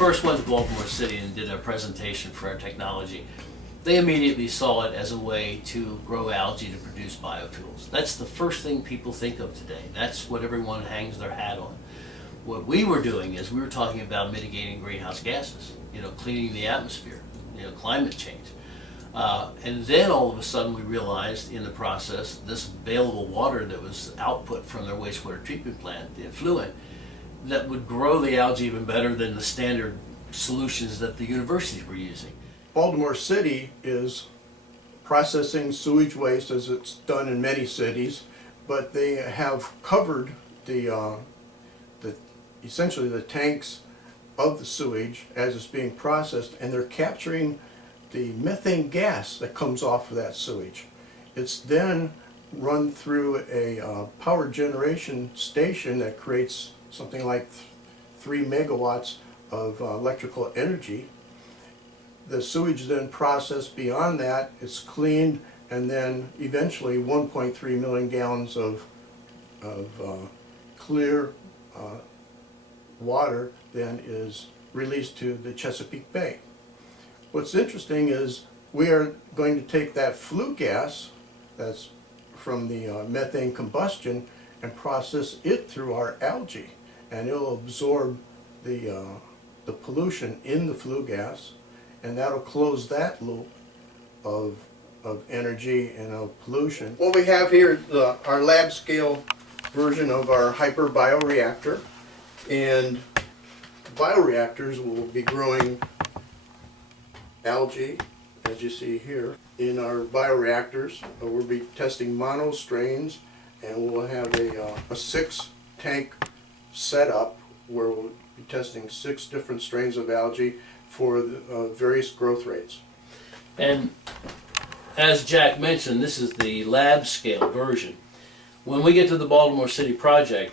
first went to Baltimore City and did a presentation for our technology, they immediately saw it as a way to grow algae to produce biofuels. That's the first thing people think of today. That's what everyone hangs their hat on. What we were doing is we were talking about mitigating greenhouse gases, cleaning the atmosphere, climate change. And then all of a sudden we realized in the process this available water that was output from their wastewater treatment plant, the effluent, that would grow the algae even better than the standard solutions that the universities were using. Baltimore City is processing sewage waste as it's done in many cities, but they have covered essentially the tanks of the sewage as it's being processed, and they're capturing the methane gas that comes off of that sewage. It's then run through a power generation station that creates something like 3 megawatts of electrical energy. The sewage is then processed beyond that, it's cleaned, and then eventually 1.3 million gallons of clear water then is released to the Chesapeake Bay. What's interesting is we are going to take that flue gas that's from the methane combustion and process it through our algae, and it'll absorb the pollution in the flue gas, and that'll close that loop of energy and of pollution. What we have here is our lab scale version of our HYTEK-BIO reactor, and bioreactors will be growing algae, as you see here. In our bioreactors, we'll be testing mono strains, and we'll have a 6-tank setup where we'll be testing 6 different strains of algae for various growth rates. And as Jack mentioned, this is the lab scale version. When we get to the Baltimore City project,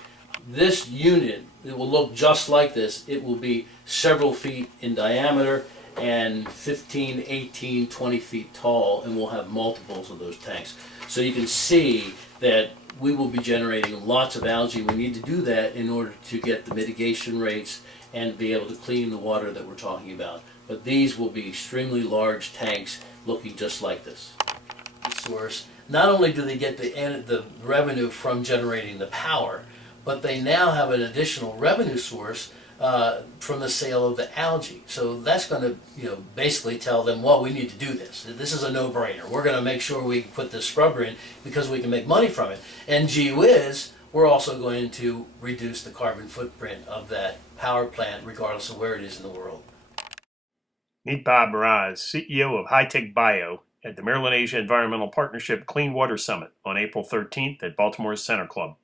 this unit, it will look just like this. It will be several feet in diameter and 15, 18, 20 feet tall, and we'll have multiples of those tanks. So you can see that we will be generating lots of algae. We need to do that in order to get the mitigation rates and be able to clean the water that we're talking about. But these will be extremely large tanks looking just like this. Source. Not only do they get the revenue from generating the power, but they now have an additional revenue source from the sale of the algae. So that's going to basically tell them, well, we need to do this. This is a no-brainer. We're going to make sure we can put this scrubber in because we can make money from it. And gee whiz, we're also going to reduce the carbon footprint of that power plant regardless of where it is in the world. Meet Bob Mraz, CEO of HYTEK-BIO at the Maryland Asia Environmental Partnership Clean Water Summit on April 13th at Baltimore's Center Club.